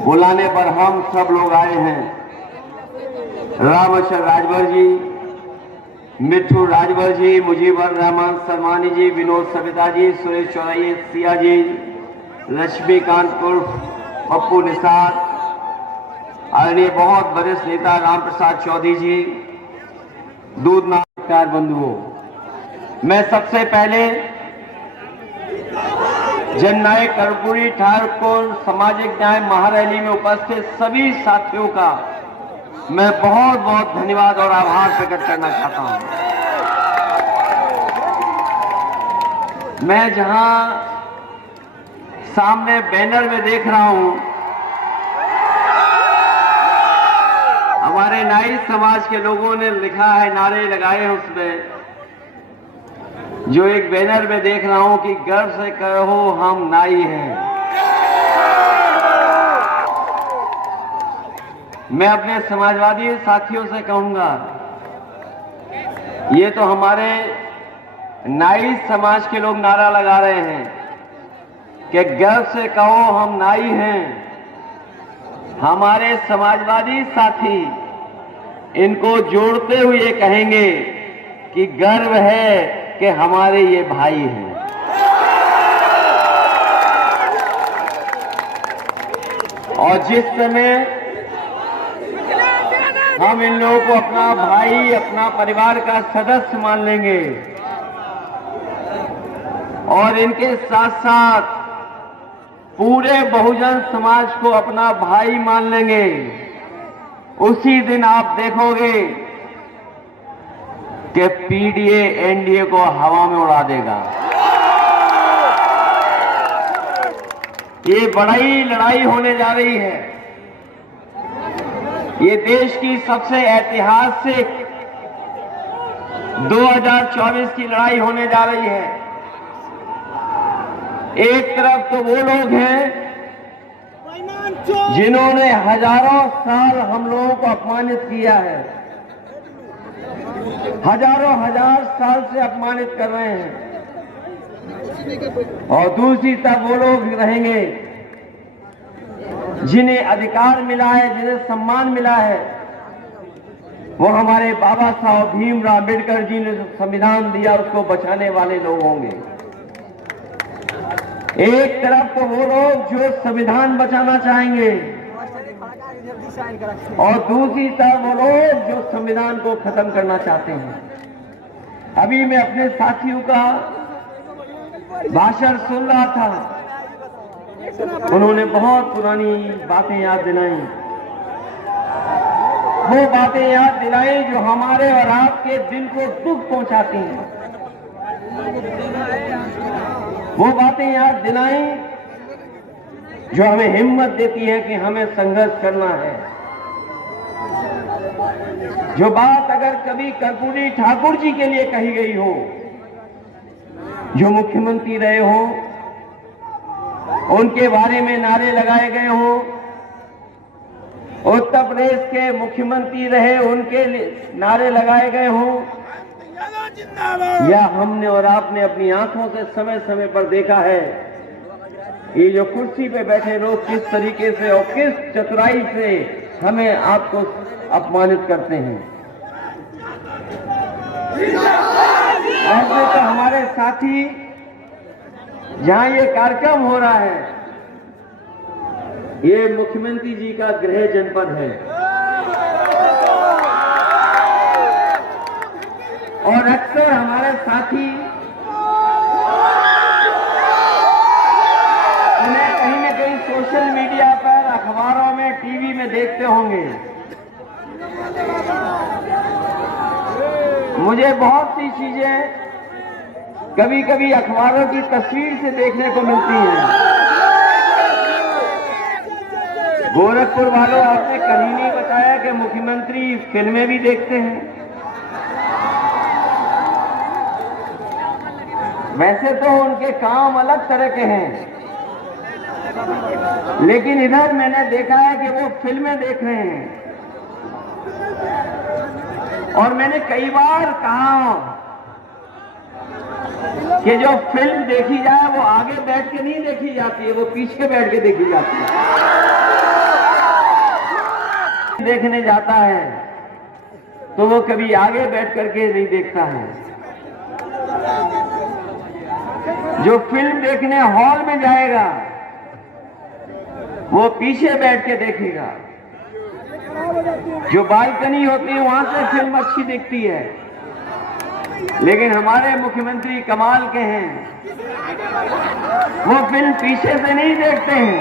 बुलाने पर हम सब लोग आए हैं। रामेश्वर राजभर जी, मिट्ठू राजभर जी, मुजीबर रहमान सरमानी जी, विनोद सविता जी, सुरेश चौराही सिया जी, लक्ष्मीकांत उर्फ पप्पू निसार, आदरणीय बहुत वरिष्ठ नेता राम प्रसाद चौधरी जी, दूध नमस्कार बंधुओं, मैं सबसे पहले जननायक कर्पूरी ठाकुर सामाजिक न्याय महारैली में उपस्थित सभी साथियों का मैं बहुत बहुत धन्यवाद और आभार प्रकट करना चाहता हूं। मैं जहां सामने बैनर में देख रहा हूं, हमारे नाई समाज के लोगों ने लिखा है, नारे लगाए हैं उसमें, जो एक बैनर में देख रहा हूं कि गर्व से कहो हम नाई हैं। मैं अपने समाजवादी साथियों से कहूंगा, ये तो हमारे नाई समाज के लोग नारा लगा रहे हैं कि गर्व से कहो हम नाई हैं। हमारे समाजवादी साथी इनको जोड़ते हुए कहेंगे कि गर्व है कि हमारे ये भाई हैं। और जिस समय हम इन लोगों को अपना भाई, अपना परिवार का सदस्य मान लेंगे और इनके साथ साथ पूरे बहुजन समाज को अपना भाई मान लेंगे, उसी दिन आप देखोगे कि पीडीए एनडीए को हवा में उड़ा देगा। ये बड़ी लड़ाई होने जा रही है। ये देश की सबसे ऐतिहासिक 2024 की लड़ाई होने जा रही है। एक तरफ तो वो लोग हैं जिन्होंने हजारों साल हम लोगों को अपमानित किया है, हजार साल से अपमानित कर रहे हैं, और दूसरी तरफ वो लोग रहेंगे जिन्हें अधिकार मिला है, जिन्हें सम्मान मिला है। वो हमारे बाबा साहब भीमराव अम्बेडकर जी ने जो संविधान दिया उसको बचाने वाले लोग होंगे। एक तरफ तो वो लोग जो संविधान बचाना चाहेंगे और दूसरी तरफ वो लोग जो संविधान को खत्म करना चाहते हैं। अभी मैं अपने साथियों का भाषण सुन रहा था, उन्होंने बहुत पुरानी बातें याद दिलाई। वो बातें याद दिलाई जो हमारे और आपके दिल को दुख पहुंचाती हैं। वो बातें याद दिलाई जो हमें हिम्मत देती है कि हमें संघर्ष करना है। जो बात अगर कभी कर्पूरी ठाकुर जी के लिए कही गई हो, जो मुख्यमंत्री रहे हो, उनके बारे में नारे लगाए गए हो, उत्तर प्रदेश के मुख्यमंत्री रहे उनके नारे लगाए गए हो, या हमने और आपने अपनी आंखों से समय समय पर देखा है ये जो कुर्सी पे बैठे लोग किस तरीके से और किस चतुराई से हमें आपको अपमानित करते हैं। ऐसे तो हमारे साथी, जहां ये कार्यक्रम हो रहा है, ये मुख्यमंत्री जी का गृह जनपद है और अक्सर हमारे साथी उन्हें कहीं न कहीं सोशल मीडिया पर, अखबारों में, टीवी में देखते होंगे। मुझे बहुत सी चीजें कभी कभी अखबारों की तस्वीर से देखने को मिलती हैं। गोरखपुर वालों, आपने कहीं नहीं बताया कि मुख्यमंत्री फिल्में भी देखते हैं। वैसे तो उनके काम अलग तरह के हैं, लेकिन इधर मैंने देखा है कि वो फिल्में देख रहे हैं। और मैंने कई बार कहा कि जो फिल्म देखी जाए वो आगे बैठ के नहीं देखी जाती है, वो पीछे बैठ के देखी जाती है। देखने जाता है तो वो कभी आगे बैठ करके नहीं देखता है। जो फिल्म देखने हॉल में जाएगा वो पीछे बैठ के देखेगा। जो बालकनी होती है वहां से फिल्म अच्छी दिखती है, लेकिन हमारे मुख्यमंत्री कमाल के हैं, वो फिल्म पीछे से नहीं देखते हैं,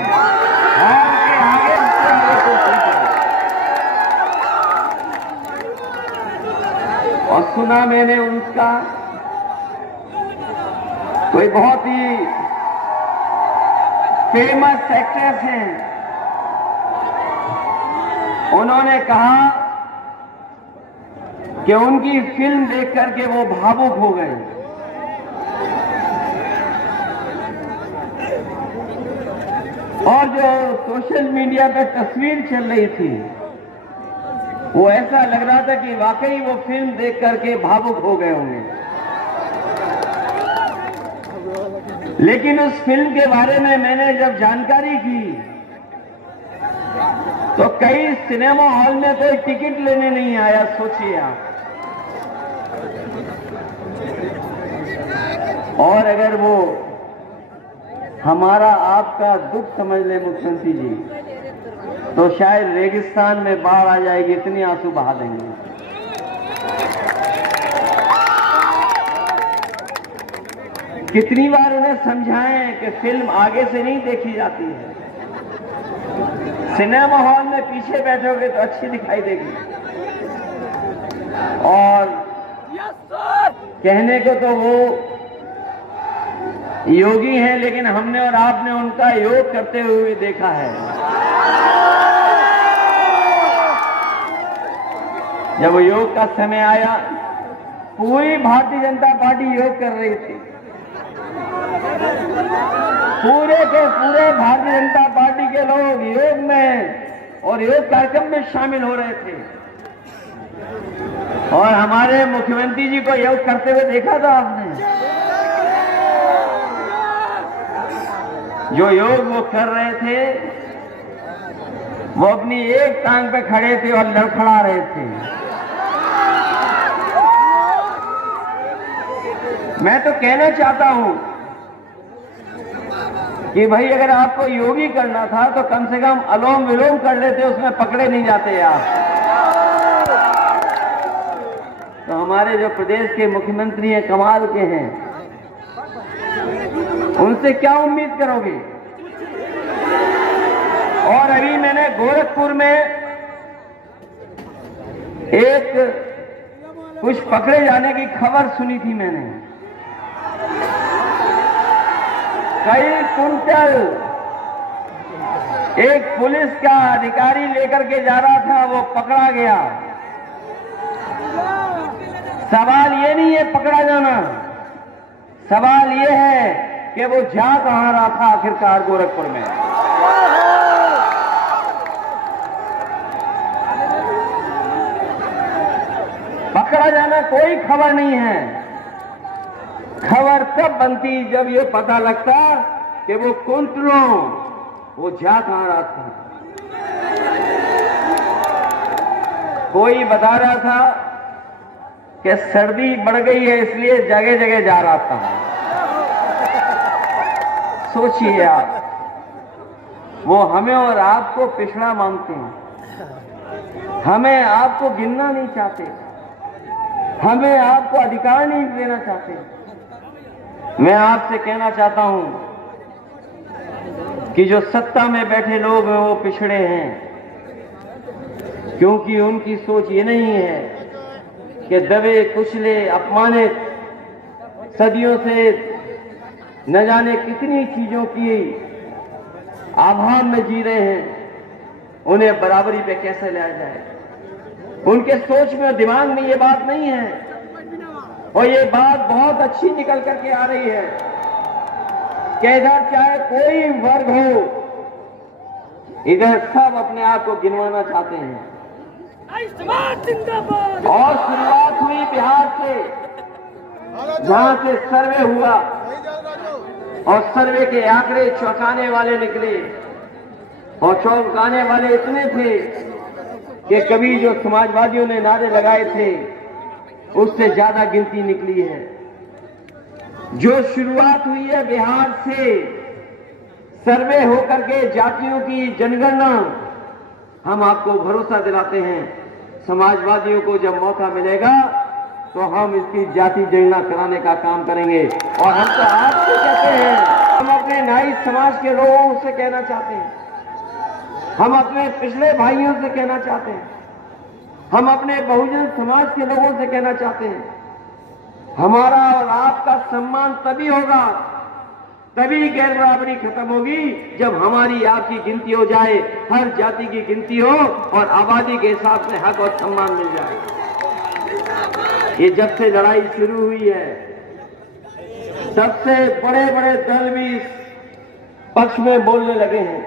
हॉल के आगे और सुना मैंने उनका कोई बहुत ही फेमस एक्ट्रेस हैं, उन्होंने कहा कि उनकी फिल्म देख करके वो भावुक हो गए। और जो सोशल मीडिया पे तस्वीर चल रही थी वो ऐसा लग रहा था कि वाकई वो फिल्म देख करके भावुक हो गए होंगे। लेकिन उस फिल्म के बारे में मैंने जब जानकारी की तो कई सिनेमा हॉल में कोई टिकट लेने नहीं आया। सोचिए आप। और अगर वो हमारा आपका दुख समझ ले मुख्यमंत्री जी, तो शायद रेगिस्तान में बाढ़ आ जाएगी, इतनी आंसू बहा देंगे। कितनी बार उन्हें समझाएं कि फिल्म आगे से नहीं देखी जाती है, सिनेमा हॉल में पीछे बैठोगे तो अच्छी दिखाई देगी। और कहने को तो वो योगी हैं, लेकिन हमने और आपने उनका योग करते हुए देखा है। जब योग का समय आया, पूरी भारतीय जनता पार्टी योग कर रही थी, पूरे के पूरे भारतीय जनता पार्टी के लोग योग में और योग कार्यक्रम में शामिल हो रहे थे। और हमारे मुख्यमंत्री जी को योग करते हुए देखा था आपने। जो योग वो कर रहे थे वो अपनी एक टांग पे खड़े थे और लड़खड़ा रहे थे। मैं तो कहना चाहता हूं कि भाई अगर आपको योगी करना था तो कम से कम अनुलोम विलोम कर लेते, उसमें पकड़े नहीं जाते आप। तो हमारे जो प्रदेश के मुख्यमंत्री हैं, कमाल के हैं, उनसे क्या उम्मीद करोगे। और अभी मैंने गोरखपुर में एक कुछ पकड़े जाने की खबर सुनी थी। मैंने कई कुंटल एक पुलिस का अधिकारी लेकर के जा रहा था, वो पकड़ा गया। सवाल ये नहीं है पकड़ा जाना, सवाल ये है कि वो जा कहां रहा था आखिरकार गोरखपुर में। पकड़ा जाना कोई खबर नहीं है। खबर तब बनती जब ये पता लगता कि वो कुंटलों वो जा कहां रहा था। कोई बता रहा था कि सर्दी बढ़ गई है इसलिए जगह जगह जा रहा था। सोचिए आप, वो हमें और आपको पिछड़ा मानते हैं, हमें आपको गिनना नहीं चाहते, हमें आपको अधिकार नहीं देना चाहते। मैं आपसे कहना चाहता हूं कि जो सत्ता में बैठे लोग हैं वो पिछड़े हैं, क्योंकि उनकी सोच ये नहीं है कि दबे कुचले अपमानित सदियों से न जाने कितनी चीजों की अभाव में जी रहे हैं, उन्हें बराबरी पे कैसे लाया जाए। उनके सोच में दिमाग में ये बात नहीं है, और ये बात बहुत अच्छी निकल करके आ रही है कि इधर चाहे कोई वर्ग हो, इधर सब अपने आप को गिनवाना चाहते हैं। और शुरुआत हुई बिहार से, जहां से सर्वे हुआ, और सर्वे के आंकड़े चौंकाने वाले निकले, और चौंकाने वाले इतने थे कि कभी जो समाजवादियों ने नारे लगाए थे उससे ज्यादा गिनती निकली है। जो शुरुआत हुई है बिहार से सर्वे होकर के जातियों की जनगणना, हम आपको भरोसा दिलाते हैं समाजवादियों को जब मौका मिलेगा तो हम इसकी जाति जनगणना कराने का काम करेंगे। और हम तो आपसे कहते हैं, हम अपने नाई समाज के लोगों से कहना चाहते हैं, हम अपने पिछले भाइयों से कहना चाहते हैं, हम अपने बहुजन समाज के लोगों से कहना चाहते हैं, हमारा और आपका सम्मान तभी होगा, तभी गैर बराबरी खत्म होगी जब हमारी आपकी गिनती हो जाए, हर जाति की गिनती हो और आबादी के हिसाब से हक और सम्मान मिल जाए। ये जब से लड़ाई शुरू हुई है, सबसे बड़े बड़े दल भी इस पक्ष में बोलने लगे हैं।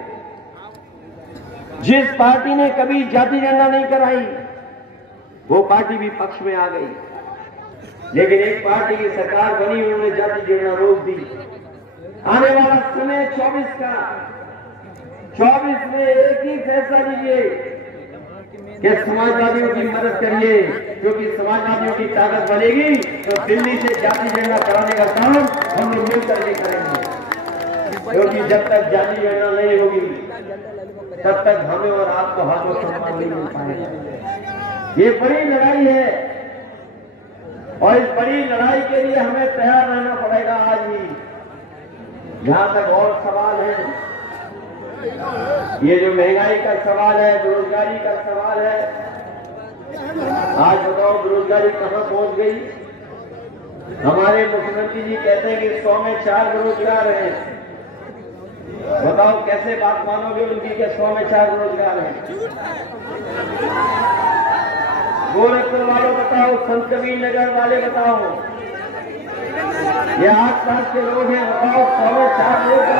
जिस पार्टी ने कभी जाति जनगणना नहीं कराई वो पार्टी भी पक्ष में आ गई, लेकिन एक पार्टी की सरकार बनी, उन्होंने जाति जनगणना रोक दी। आने वाला समय 24 में एक ही फैसला लीजिए कि समाजवादियों की मदद करिए, क्योंकि समाजवादियों की ताकत बढ़ेगी तो दिल्ली से जाति जनगणना कराने का काम हम लोग मिलकर के करेंगे। क्योंकि जब तक जाति जनगणना नहीं होगी तब तक हमें और आपको हाथों सम्मान नहीं मिल पाएगा। ये बड़ी लड़ाई है और इस बड़ी लड़ाई के लिए हमें तैयार रहना पड़ेगा आज ही। जहां तक और सवाल है, ये जो महंगाई का सवाल है, बेरोजगारी का सवाल है, आज बताओ बेरोजगारी कहां पहुंच गई। हमारे मुख्यमंत्री जी कहते हैं कि 100 में 4 बेरोजगार हैं। बताओ कैसे बात मानोगे उनकी कि 100 में 4 बेरोजगार हैं। गोरखपुर वाले बताओ, संत कबीर नगर वाले बताओ, ये आसपास के लोग हैं, बताओ 100 में 4 बेरोजगार।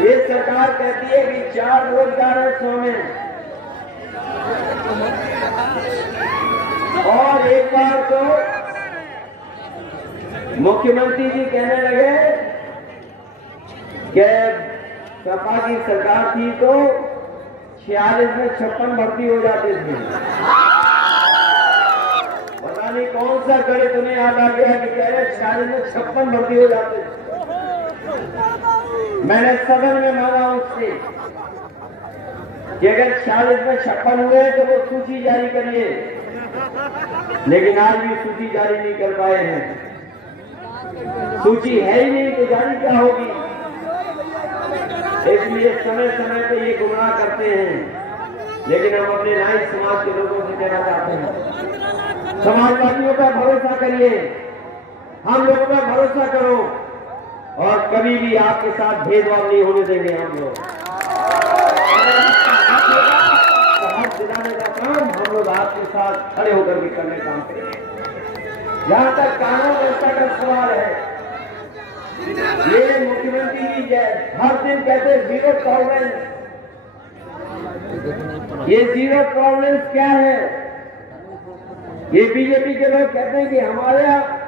ये सरकार कहती है कि 4 बेरोजगार है 100 में। और एक बार तो मुख्यमंत्री जी कहने लगे कि सपा की सरकार थी तो 46 में 56 भर्ती हो जाते थे। पता नहीं कौन सा गणित उन्हें याद आ गया कि कह रहे 46 में 56 भर्ती हो जाते थे। मैंने सदन में मांगा उससे कि अगर 46 में 56 हुए तो वो सूची जारी करिए, लेकिन आज भी सूची जारी नहीं कर पाए हैं। सूची है ही नहीं तो जारी क्या होगी। इसलिए समय समय पे ये गुमराह करते हैं, लेकिन हम अपने नाई समाज के लोगों से कहना चाहते हैं, समाजवादियों का भरोसा करिए, हम लोगों का भरोसा करो, और कभी भी आपके साथ भेदभाव नहीं होने देंगे। हम लोग हाथ दिलाने का काम हम लोग आपके साथ खड़े होकर भी करने का काम करेंगे। जहां तक कानून व्यवस्था का सवाल है, ये मुख्यमंत्री जी हर दिन कहते 0 टॉलरेंस। ये 0 टॉलरेंस क्या है? ये बीजेपी के लोग कहते हैं कि हमारे यहाँ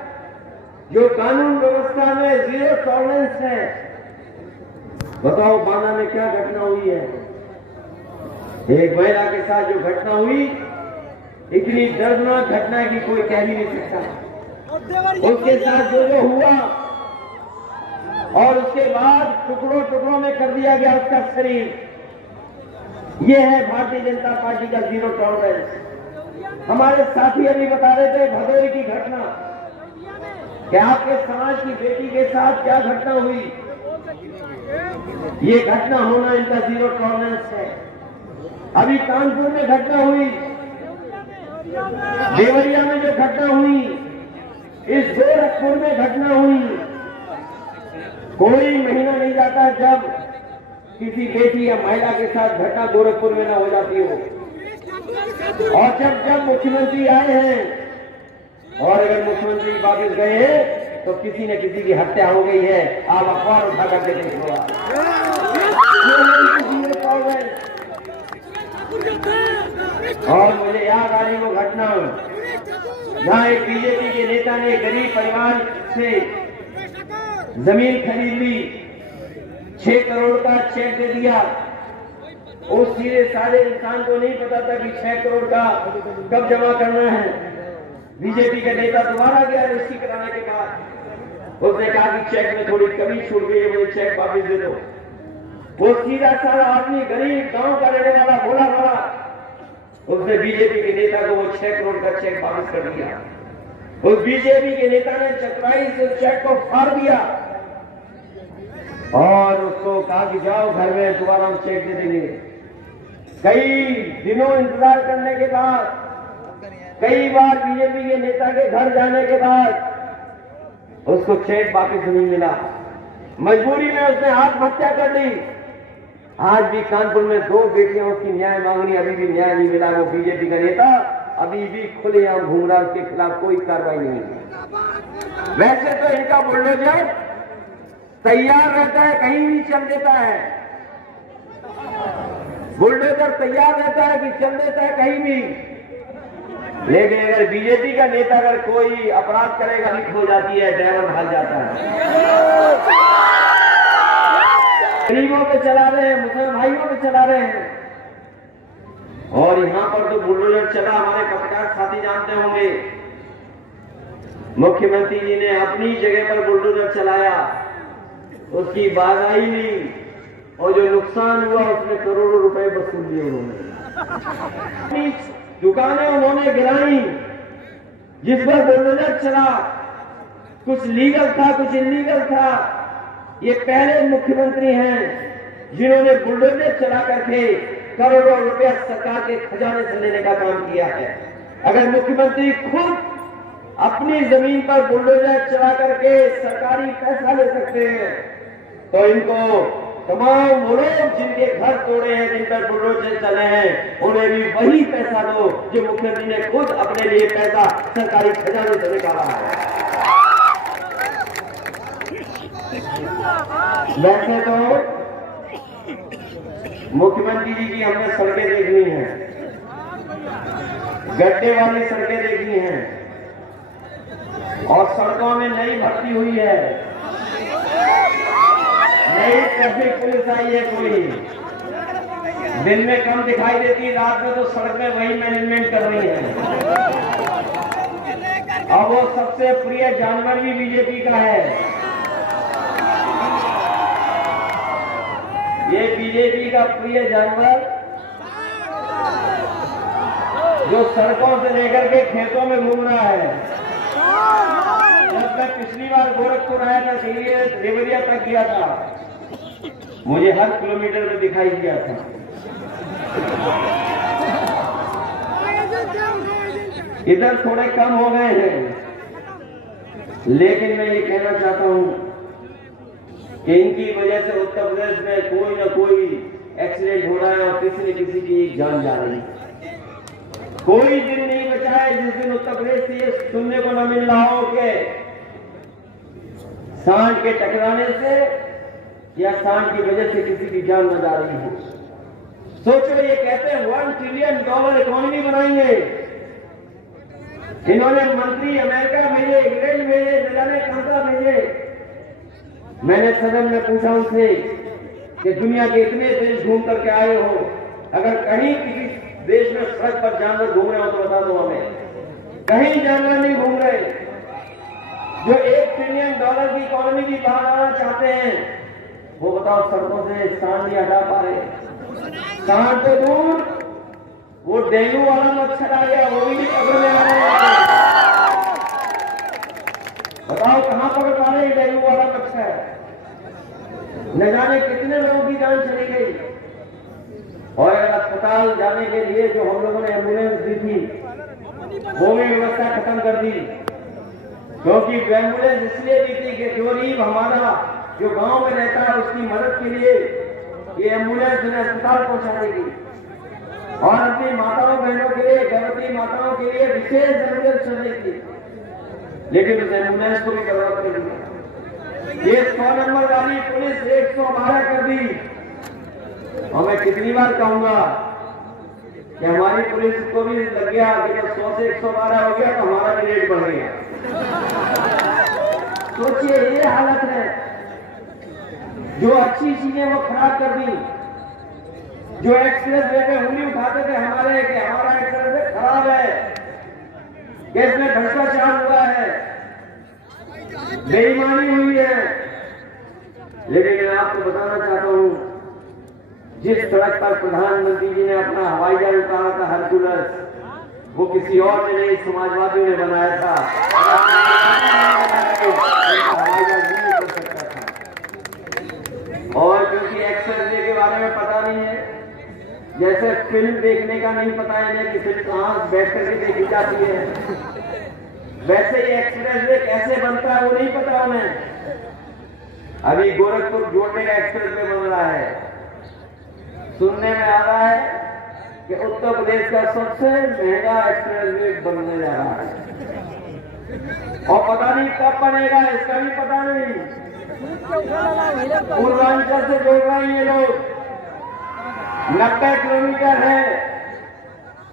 जो कानून व्यवस्था में 0 टॉलरेंस है। बताओ बाना में क्या घटना हुई है? एक महिला के साथ जो घटना हुई, इतनी दर्दनाक घटना की कोई कह ही नहीं सकता। उसके साथ जो जो हुआ और उसके बाद टुकड़ों टुकड़ों में कर दिया गया उसका शरीर, ये है भारतीय जनता पार्टी का 0 टॉलरेंस। हमारे साथी अभी बता रहे थे भदोही की घटना, कि आपके समाज की बेटी के साथ क्या घटना हुई। ये घटना होना इनका 0 टॉलरेंस है। अभी कानपुर में घटना हुई, देवरिया में जो घटना हुई, इस गोरखपुर में घटना हुई, कोई महीना नहीं जाता जब किसी बेटी या महिला के साथ घटना गोरखपुर में न हो जाती हो। और जब जब मुख्यमंत्री आए हैं और अगर मुख्यमंत्री वापस गए हैं तो किसी न किसी की हत्या हो गई है। आप अखबार उठा करके देख लो। और मुझे याद आ रही वो घटना जहां एक बीजेपी के नेता ने गरीब परिवार से जमीन खरीद ली, 6 करोड़ का चेक दे दिया। उस सीधे सारे इंसान को नहीं पता था कि 6 करोड़ का कब जमा करना है। बीजेपी का नेता दोबारा गया रजिस्ट्री कराने के बाद, उसने कहा कि चेक में थोड़ी कमी छूट गई है, मुझे चेक वापिस दे दो। वो सीधा सारा आदमी गरीब गांव का रहने वाला भोला भाला, उसने बीजेपी के नेता को वो 6 करोड़ का चेक वापस कर दिया। उस बीजेपी के नेता ने चतुराई से उस चेक को फाड़ दिया और उसको कहा कि जाओ घर में, दोबारा हम चेक दे देंगे। कई दिनों इंतजार करने के बाद, कई बार बीजेपी के नेता के घर जाने के बाद उसको चेक वापस नहीं मिला। मजबूरी में उसने आत्महत्या कर ली। आज भी कानपुर में 2 बेटियों की न्याय मांगनी, अभी भी न्याय नहीं मिला। वो बीजेपी का नेता अभी भी खुलेआम घूम रहा, उसके खिलाफ कोई कार्रवाई नहीं है। वैसे तो इनका बुलडोजर तैयार रहता है, कहीं भी चल देता है। बुलडोजर तैयार रहता है कि चल देता है कहीं भी, लेकिन अगर बीजेपी का नेता अगर कोई अपराध करेगा, लिख हो जाती है, ड्राइवर भाग जाता है। गरीबों पे चला रहे हैं, मुसलमान भाइयों पे चला रहे हैं। और यहां पर तो बुलडोजर चला, हमारे पत्रकार साथी जानते होंगे, मुख्यमंत्री जी ने अपनी जगह पर बुलडोजर चलाया, उसकी बाधाई ली और जो नुकसान हुआ उसमें करोड़ों रुपए वसूल लिए उन्होंने। दुकानें उन्होंने गिराई जिस पर बुलडोजर चला, कुछ लीगल था कुछ इलीगल था। ये पहले मुख्यमंत्री हैं जिन्होंने बुलडोजर चला करके करोड़ों रुपया सरकार के खजाने से लेने का काम किया है। अगर मुख्यमंत्री खुद अपनी जमीन पर बुलडोजर चला करके सरकारी पैसा ले सकते हैं, तो इनको तमाम वो लोग जिनके घर तोड़े हैं, जिन पर बुलडोजर चले हैं, उन्हें भी वही पैसा दो जो मुख्यमंत्री ने खुद अपने लिए पैसा सरकारी खजाने से निकाला है। वैसे तो मुख्यमंत्री जी की हमने सड़कें देखनी है, गड्ढे वाली सड़कें देखनी है और सड़कों में नई भर्ती हुई है, नई ट्रैफिक पुलिस आई है। कोई दिन में कम दिखाई देती, रात में तो सड़क में वही मैनेजमेंट कर रही है। और वो सबसे प्रिय जानवर भी बीजेपी का है। ये बीजेपी का प्रिय जानवर जो सड़कों से लेकर के खेतों में घूम रहा है। जब मैं पिछली बार गोरखपुर आया था, देवरिया तक गया था, मुझे हर किलोमीटर में दिखाई दिया था। इधर थोड़े कम हो गए हैं, लेकिन मैं ये कहना चाहता हूं कि इनकी वजह से उत्तर प्रदेश में कोई ना कोई एक्सीडेंट हो रहा है और किसी न किसी की जान जा रही है। कोई दिन नहीं बचा है जिस दिन उत्तर प्रदेश से ये सुनने को न मिल रहा हो कि सांड के टकराने से या सांड की वजह से किसी की जान न जा रही हो। सोचो, ये कहते हैं $1 ट्रिलियन इकोनॉमी बनाएंगे। इन्होंने मंत्री अमेरिका भेजे, इंग्लैंड भेजे, न जाने कहां का भेजे। मैंने सदन में पूछा उनसे कि दुनिया के इतने देश घूम करके आए हो, अगर कहीं किसी देश में सड़क पर जानवर घूम रहे हो तो बता दो हमें। कहीं जानवर नहीं घूम रहे। जो $1 ट्रिलियन की इकोनॉमी की बात आना चाहते हैं, वो बताओ सड़कों से सांड नहीं हटा पा रहे। सांड तो दूर, वो डेंगू वाला मच्छर आ गया, वो भी नहीं पकड़ने वाले। बताओ कहां पकड़ पा रहे डेंगू वाला मच्छर। न जाने कितने लोगों की जान चली गई। और अस्पताल जाने के लिए जो हम लोगों ने एम्बुलेंस दी थी, वो भी व्यवस्था खत्म कर दी, क्योंकि एम्बुलेंस इसलिए दी थी कि गरीब हमारा जो गांव में रहता है उसकी मदद के लिए ये एम्बुलेंस उन्हें अस्पताल पहुंचा देगी, और अपनी माताओं बहनों के लिए, गर्भवती माताओं के लिए विशेष एम्बुलेंस चल रही थी, लेकिन उस एम्बुलेंस को भी बर्बाद कर दिया। ये 100 नंबर वाली पुलिस 112 कर दी। और मैं कितनी बार कहूंगा कि हमारी पुलिस को भी लग गया कि जब 100 से 112 हो गया तो हमारा भी रेट बढ़ गया। सोचिए, ये हालत है। जो अच्छी चीजें वो खराब कर दी। जो एक्सप्रेस वे पे उंगली उठाते थे हमारा एक्सप्रेस वे खराब है, कि इसमें भ्रष्टाचार हुआ है, बेईमानी हुई है। लेकिन मैं आपको बताना चाहता हूं, जिस सड़क पर प्रधानमंत्री जी ने अपना हवाई जहाज उतारा था हरकुलस, वो किसी और ने नहीं, समाजवादियों ने बनाया था। हवाई जहाज नहीं उतर सकता था। और क्योंकि एक्सप्रेस वे के बारे में पता नहीं है, जैसे फिल्म देखने का नहीं पता है कि फिल्म कहां बैठ करके देखी जाती है, वैसे ही एक्सप्रेस वे कैसे बनता है वो नहीं पता उन्हें। अभी गोरखपुर जोड़ने का एक्सप्रेस वे बन रहा है। सुनने में आ रहा है कि उत्तर प्रदेश का सबसे महंगा एक्सप्रेस वे बनने जा रहा है, और पता नहीं कब बनेगा, इसका भी पता नहीं। पूर्वांचल से जोड़ रहे हैं ये लोग, 90 किलोमीटर है।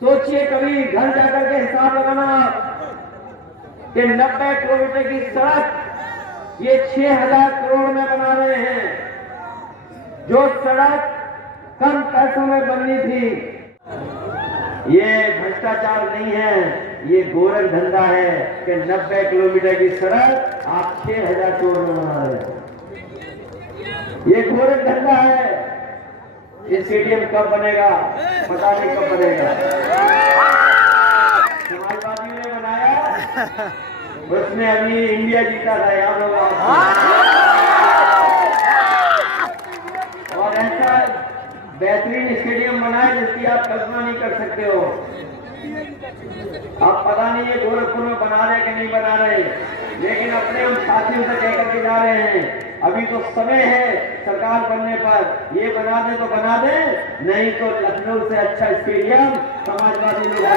सोचिए, कभी घर जाकर के हिसाब लगाना कि 90 किलोमीटर की सड़क ये 6000 करोड़ में बना रहे हैं। जो सड़क कम पैसों में बननी थी। ये भ्रष्टाचार नहीं है, ये गोरख धंधा है कि 90 किलोमीटर की सड़क आप 6000 करोड़ में बना रहे हैं। ये गोरख धंधा है। ये स्टेडियम कब बनेगा पता नहीं, कब बनेगा। समाजवादियों ने बनाया, उसमें अभी इंडिया जीता था, याद होगा। और ऐसा बेहतरीन स्टेडियम बनाए जिसकी आप कल्पना नहीं कर सकते हो। अब पता नहीं ये गोरखपुर में बना रहे कि नहीं बना रहे, लेकिन अपने हम साथियों से कहकर के जा रहे हैं, अभी तो समय है सरकार बनने पर, ये बना दे तो बना दे, नहीं तो लखनऊ से अच्छा स्टेडियम समाजवादी लोग बना।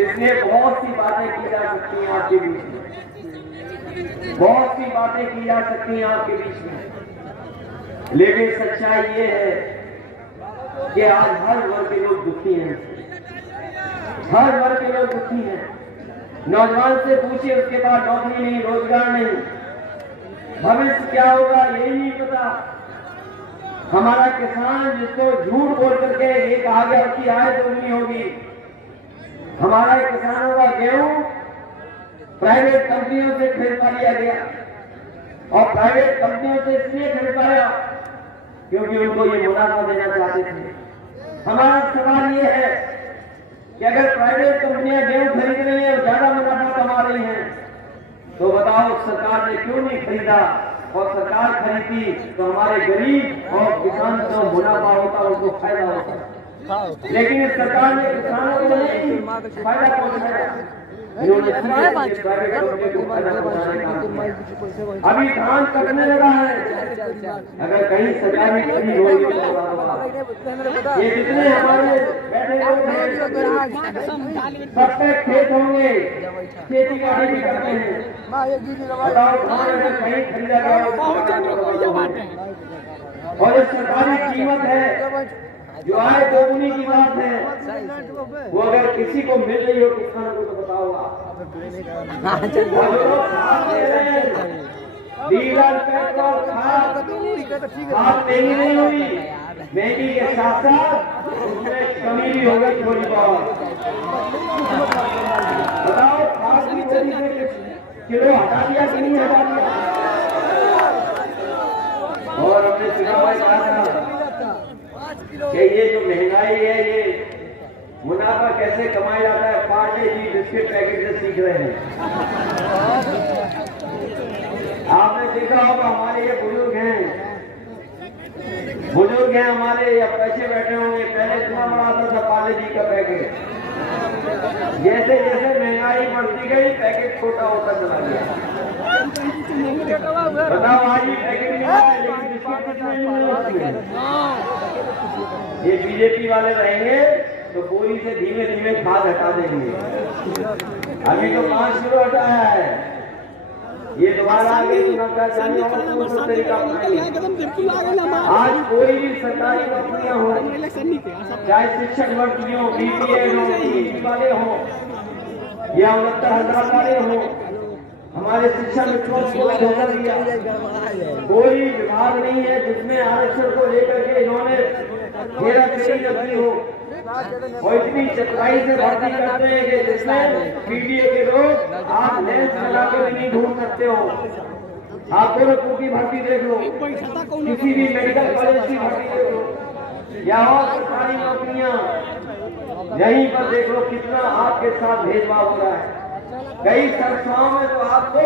इसलिए बहुत सी बातें की जा सकती हैं आपके बीच में, बहुत सी बातें की जा सकती हैं आपके बीच में, लेकिन सच्चाई ये है कि आज हर वर्ग के लोग दुखी हैं, हर वर्ग के लोग दुखी हैं। नौजवान से पूछिए, उसके बाद नौकरी नहीं, रोजगार नहीं, भविष्य क्या होगा यही नहीं पता। हमारा किसान जिसको झूठ बोल करके ये कहा गया कि आय दोगुनी होगी, हमारा किसानों का गेहूं प्राइवेट कंपनियों से खरीदवा लिया गया, और प्राइवेट कंपनियों से इसलिए खरीदवाया क्योंकि उनको ये मुनाफा देना चाहते थे। हमारा सवाल ये है कि अगर प्राइवेट कंपनियां गेहूं खरीद रही हैं और ज्यादा मुनाफा कमा रही हैं, तो बताओ सरकार ने क्यों नहीं खरीदा? और सरकार खरीदी तो हमारे गरीब और किसान को मुनाफा होता, उनको फायदा होता। लेकिन इस सरकार ने किसानों को नहीं फायदा पहुंचाया, इन्होंने अभी धान कटने लगा है। अगर कहीं सरकारी खरीद होगी तो ये जितने हमारे बैठे लोग हैं सब पे खेत होंगे, खेती बाड़ी भी करते हैं। बताओ धान अगर कहीं खरीदा गया और ये सरकारी कीमत है, जो आय दोगुनी की बात है, वो अगर किसी को मिल रही हो किसानों को तो बताओ आप। डीलर पेट्रोल खाद महंगी नहीं हुई, महंगी के साथ साथ उसमें कमी भी हो गई थोड़ी बहुत। बताओ खाद की वजह से किलो हटा दिया कि नहीं हटा दिया? और हमने चुनाव में कहा था कि ये जो महंगाई है, ये मुनाफा कैसे कमाया जाता है, पार्ले जी बिस्किट पैकेट से सीख रहे हैं। आपने देखा होगा हमारे ये बुजुर्ग हैं, बुजुर्ग हैं हमारे या पैसे बैठे होंगे, पहले इतना बड़ा आता था पाले जी का पैकेट, जैसे जैसे महंगाई बढ़ती गई पैकेट छोटा होता चला गया। बताओ आज ही पैकेट मिला है लेकिन बिस्किट कितने मिल रहे? ये बीजेपी वाले रहेंगे तो बोरी से धीमे धीमे खाद हटा देंगे। अभी तो 5 किलो हटाया है, ये दोबारा आगे जाने और तरीका आज कोई भी सरकारी नौकरियां हो, चाहे शिक्षक भर्ती हो, बीपीएल हो, बीपी वाले हो या 69,000 वाले हो, हमारे शिक्षा मित्रों को धोखा दिया। कोई विभाग नहीं है जिसमें आरक्षण को लेकर के इन्होंने घेरा फेरी रखी हो और इतनी चतुराई से भर्ती करते हैं कि जिसमें पीडीए के लोग आप लेंस लगा कर भी नहीं ढूंढ सकते हो। आप गोरखपुर की भर्ती देख लो, किसी भी मेडिकल कॉलेज की भर्ती देख लो या और सरकारी नौकरियां, यहीं पर देख लो कितना आपके साथ भेदभाव हो रहा है। कई संस्थाओं में तो आपको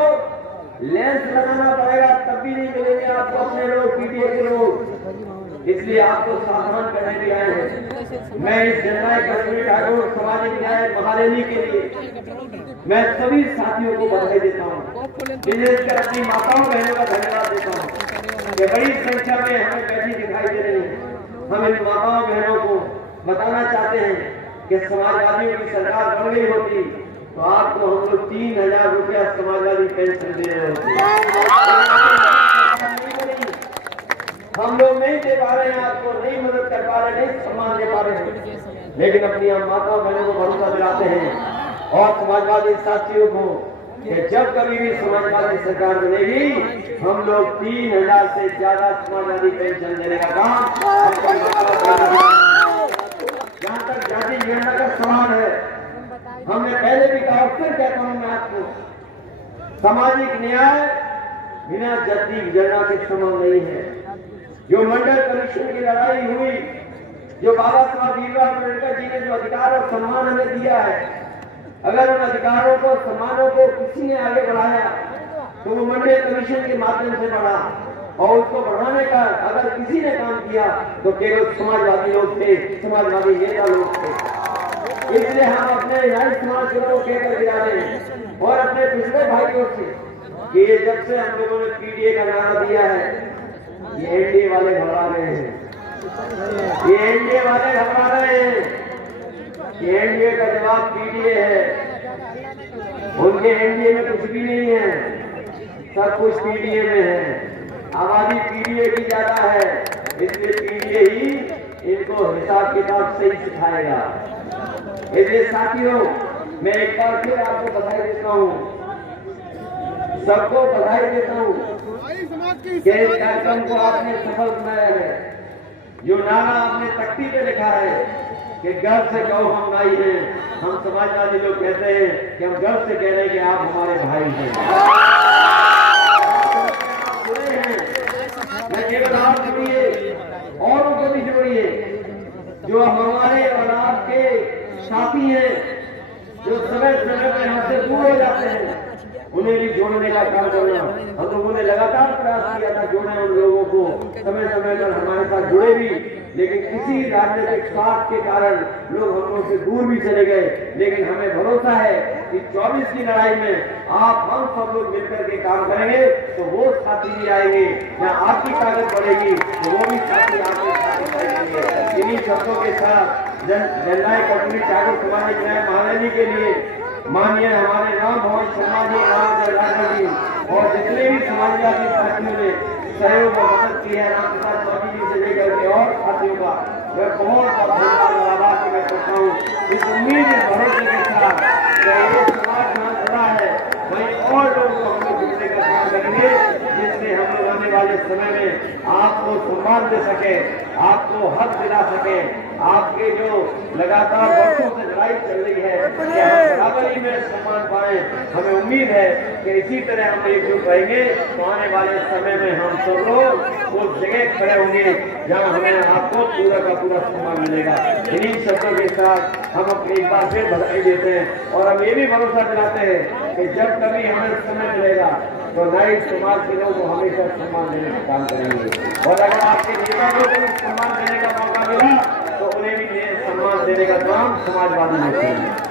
लेंस लगाना पड़ेगा तब भी नहीं मिलेंगे आपको अपने लोग, पीडीए के लोग। इसलिए आपको सावधान करने के आए हैं। मैं इस जननायक कश्मीर ठाकुर सामाजिक न्याय महारैली के लिए मैं सभी साथियों को बधाई देता हूँ, विशेषकर अपनी माताओं बहनों का धन्यवाद देता हूँ कि बड़ी संख्या में हमें बैठी दिखाई दे रही है। हम इन माताओं बहनों को बताना चाहते हैं कि समाजवादियों की सरकार बन गई होती तो आपको हम लोग 3,000 रुपया समाजवादी पेंशन दे रहे होते। हम लोग नहीं दे पा रहे हैं, आपको नहीं मदद कर पा रहे, नहीं सम्मान दे पा रहे हैं, लेकिन अपनी हम माता बहनों को भरोसा दिलाते हैं और समाजवादी साथियों को कि जब कभी भी समाजवादी सरकार बनेगी हम लोग 3,000 से ज्यादा समाजवादी पेंशन देने का काम, जहाँ तक जाति जनगणना का सवाल है, हमने पहले भी कहा फिर कहता हूं मैं आपको, सामाजिक न्याय बिना जाति जनगणना के समान नहीं है। जो मंडल कमीशन की लड़ाई हुई, जो बाबा साहब भीमराव अम्बेडकर जी ने जो अधिकार और सम्मान हमें दिया है, अगर उन अधिकारों को सम्मानों को किसी ने आगे बढ़ाया तो वो मंडल कमीशन के माध्यम से बढ़ा और उसको बढ़ाने का अगर किसी ने काम किया तो केवल समाजवादी लोग थे, समाजवादी नेता लोग थे। इसलिए हम अपने न्याय समाज के लोग कहकर गिरा रहे हैं और अपने पिछले भाइयों से कि ये जब से हम लोगों ने पीडीए का नारा दिया है, ये एनडीए वाले घबरा रहे हैं, ये एनडीए वाले घबरा रहे हैं। ये एनडीए का जवाब पीडीए है, उनके एनडीए में कुछ भी नहीं है, सब कुछ पीडीए में है। आबादी पीडीए की ज्यादा है, इसलिए पीडीए ही इनको हिसाब किताब सही सिखाएगा। इसलिए साथियों मैं एक बार फिर आपको बधाई देता हूँ, सबको बधाई देता हूँ कि इस कार्यक्रम को आपने सफल बनाया है। जो नारा आपने तख्ती पे लिखा है कि गर्व से कहो हम भाई हैं, हम समाजवादी लोग कहते हैं कि हम गर्व से कह रहे हैं कि आप हमारे भाई हैं। मैं केवल आप जोड़िए, औरों को भी जोड़िए, जो हमारे और आपके साथी हैं, जो समय समय पर हमसे दूर हो जाते हैं, उन्हें भी जोड़ने का काम करना। हम लोगों ने लगातार प्रयास किया था जोड़े उन लोगों को, समय समय पर हमारे साथ जुड़े भी, लेकिन किसी राजनीतिक स्वार्थ के कारण लोग हम लोग से दूर भी चले गए। लेकिन हमें भरोसा है कि 24 की लड़ाई में आप हम सब लोग मिलकर के काम करेंगे तो वो साथी भी आएंगे, जहाँ आपकी ताकत बढ़ेगी तो वो भी साथी आपके साथ आएंगे। इन्हीं शब्दों के साथ जननायक कश्मीर ठाकुर सामाजिक न्याय महारैली के लिए माननीय हमारे राम भवन शर्मा जी, राम जी और जितने भी समाजवादी साथियों ने सहयोग और मदद की है, राम प्रसाद चौधरी जी से लेकर के और साथियों का मैं बहुत धन्यवाद और आभार व्यक्त करता हूँ। इस उम्मीद भरोसे के साथ ये समाज जहाँ खड़ा है वहीं और लोगों को हम लोग जुड़ने का काम करेंगे, जिससे हम लोग आने वाले समय में आपको सम्मान दे सके, आपको हक दिला सके। आपके जो लगातार वर्षों से लड़ाई चल रही है कि हम बराबरी में सम्मान पाए, हमें उम्मीद है कि इसी तरह हम एकजुट रहेंगे तो आने वाले समय में हम सब लोग उस जगह खड़े होंगे जहां हमें आपको पूरा का पूरा सम्मान मिलेगा। इन्हीं शब्दों के साथ हम अपनी एक बार फिर बधाई देते हैं और हम ये भी भरोसा दिलाते हैं कि जब कभी हमें समय मिलेगा तो नए समाज के लोग वो हमेशा सम्मान देने का काम करेंगे। और अगर आपके नेता को भी सम्मान देने का मौका मिला तो उन्हें भी सम्मान देने का काम समाजवादी लोग करेंगे।